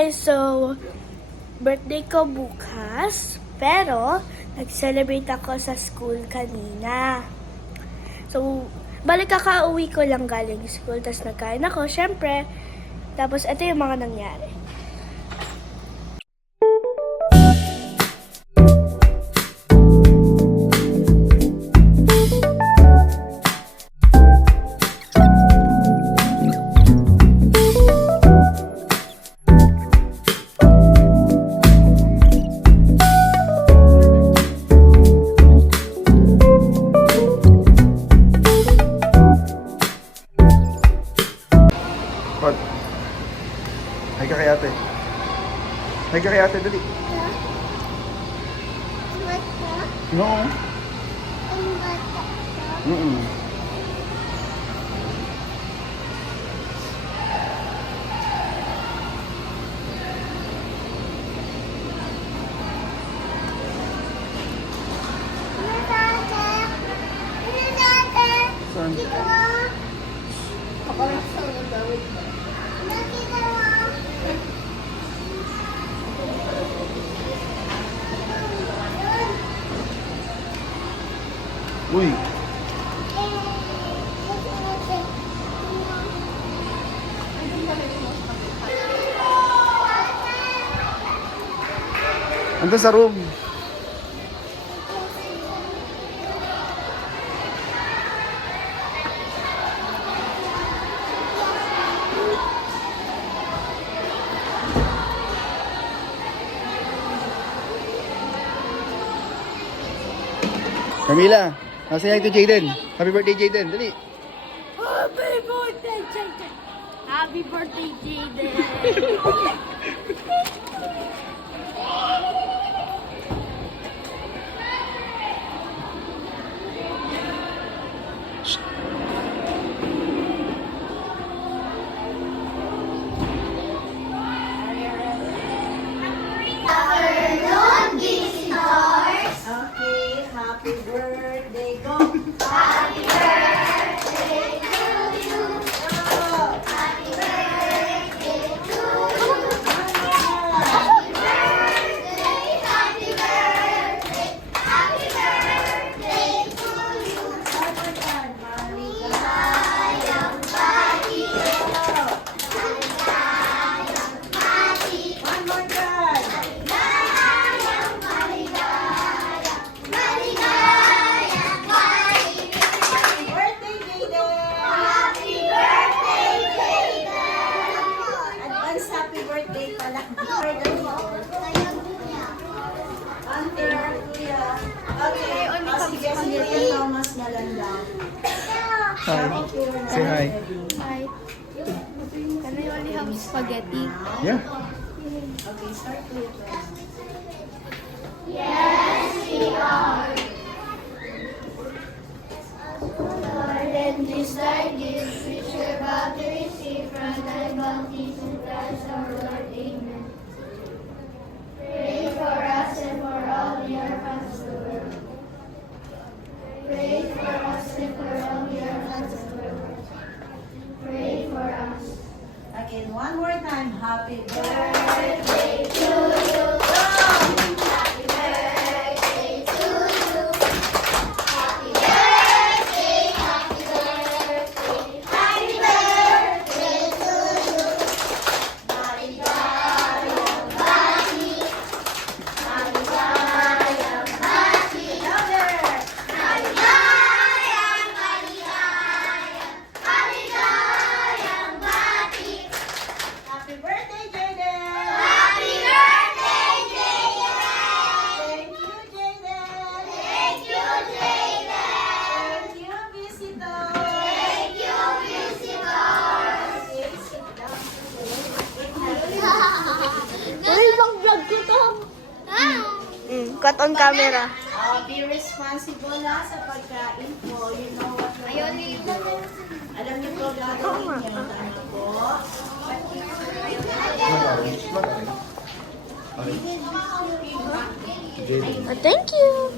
guys! So, birthday ko bukas. Pero, nag-celebrate ako sa school kanina. So, balik kakauwi ko lang galing school. Tapos nagkain ako, syempre. Tapos, ito yung mga nangyari. What? Hay ka kay ate. Hay ka kay ate, dali. No. Saan? Uy. Andun sa room. Camila, say hi to Jaden. Happy birthday, Jaden. Dali. Happy birthday, Jaden! Happy birthday, Jaden! Okay, happy birthday, go! Happy birthday to you! Happy birthday to you! Happy birthday, happy birthday, happy birthday to you! Maligayang bati! Maligayang bati! One more time! Maligayang maligayang maligayang bati! Happy birthday, Jaden! Happy birthday, Jaden! Advance happy birthday pala. Ante, kuya. Okay, sige, sige, Thomas Malandang. Hi. Say hi. Hi. Can I only have spaghetti? Yeah. Okay, start with Lord, and this thy gift, which we're about to receive from thy bounty through Christ our Lord. Amen. Pray for us and for all the orphans of the world. Pray for us and for all the orphans of the world. Pray for us. again, one more time. Happy birthday. Birthday to you. Happy birthday to you. Happy birthday, happy birthday, happy birthday to you. Maligayang bati, maligayang bati, Louder. maligayang, maligayang, maligayang bati. Happy birthday, Jaden. Happy birthday, Jaden! Thank you, Jaden. Thank you, Jaden! Thank you, visitor. Thank you, visitors! Okay, sit down. Uy, pang-vlog ko to! Cut on camera. Be responsible na sa pagkain po. You know what you're going to do. Alam niyo po gagawin niyo. Ano po? Thank you!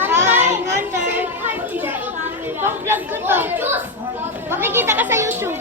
Hi, Gunter! vlog ko to. Makikita ka sa YouTube.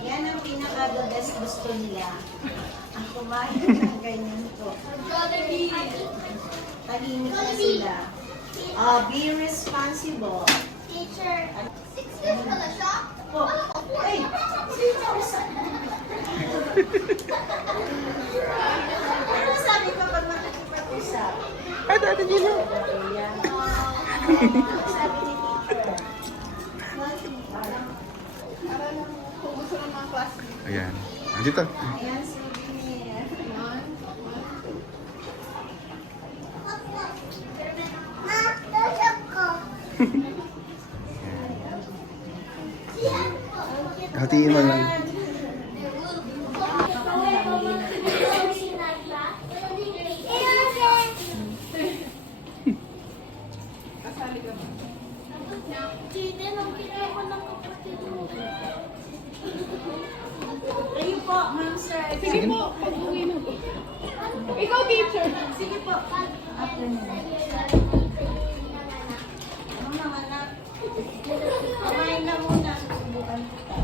Yan ang pinaka-the best gusto nila. Ang kumain ng ganyan po. Tahimik na sila. Be responsible. Teacher, 6 years for the shop? Po. Ay! Sino ang ano sabi ko pag makikipag-usap? Ay, dati nila. Yan. Sabi ni teacher. Ayan. Andito. Ayan, souvenir. Hatiin mo lang. Kayo po, ma'am sir. Sige po, pag-uwi na po. Ikaw, teacher. Sige po. Afternoon. Ano mga anak? Kumain na muna. Subukan kita.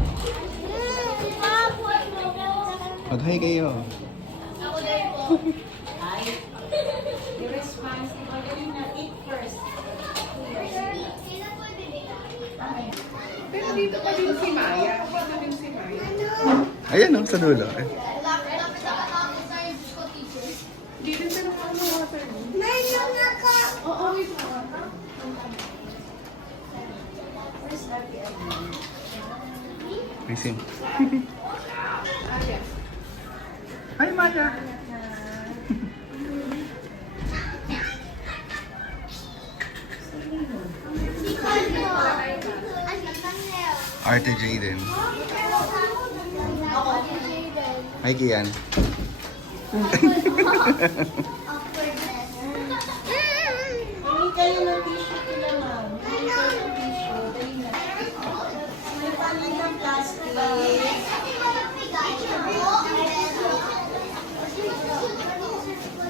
Mag-hi kayo. Ay. Be responsible. Galing na. Eat first. Pero dito pa din si Maya. Dito din si Maya. Ayan, sa dulo. Di din sila mga water. Oo, wait lang. First, happy again. Sim. Ah, yes. Hi, Maya. Arte Jaden. Hi, Kian. Hindi kayo ng tissue kila ma'am. Hindi kayo ng tissue. Dali na. May panin ng plastic.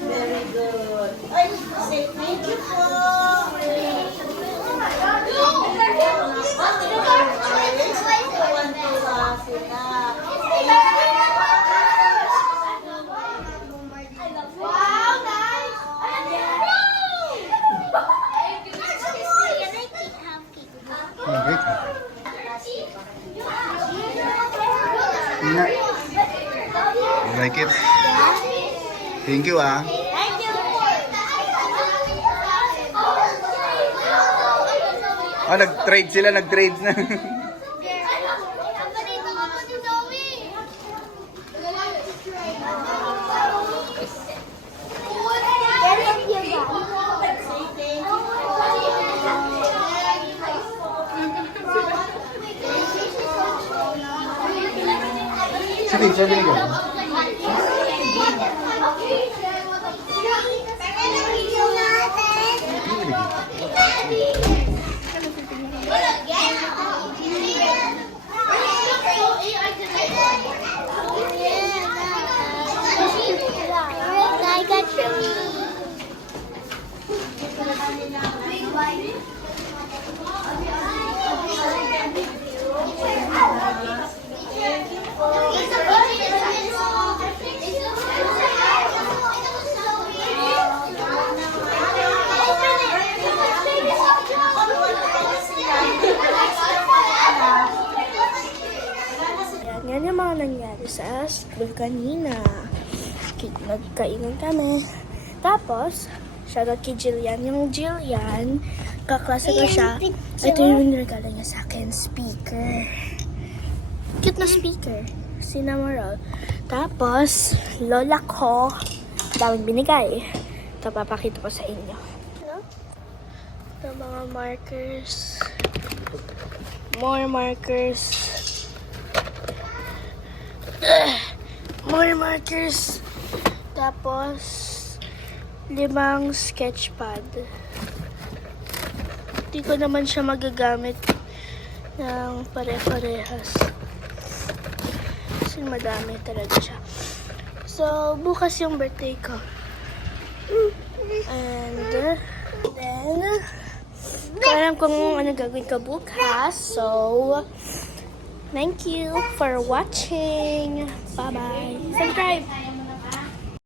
Very good. Ay, say thank you po. Tuwan-tuwa sila. Wow, nice! Oh, great. You like it? Thank you, ah. Oh, nag-trade sila, nag-trade na. Sige, sabi niyo. I got you. Yan yung mga nangyari sa school kanina. Nagkainan kami. Tapos, shoutout kay Jillian. Yung Jillian, kaklase ko siya. Ito yung regalo niya sa akin, speaker. Cute na speaker. Sinamorol. Tapos, lola ko, daming binigay. Ito, papakita ko sa inyo. Ito mga markers. More markers. More markers. Tapos, 5 sketch pad. Hindi ko naman siya magagamit ng pare-parehas. Kasi madami talaga siya. So, bukas yung birthday ko. And then, hindi alam kung ano gagawin ko bukas. So, thank you for watching. Bye-bye. Subscribe!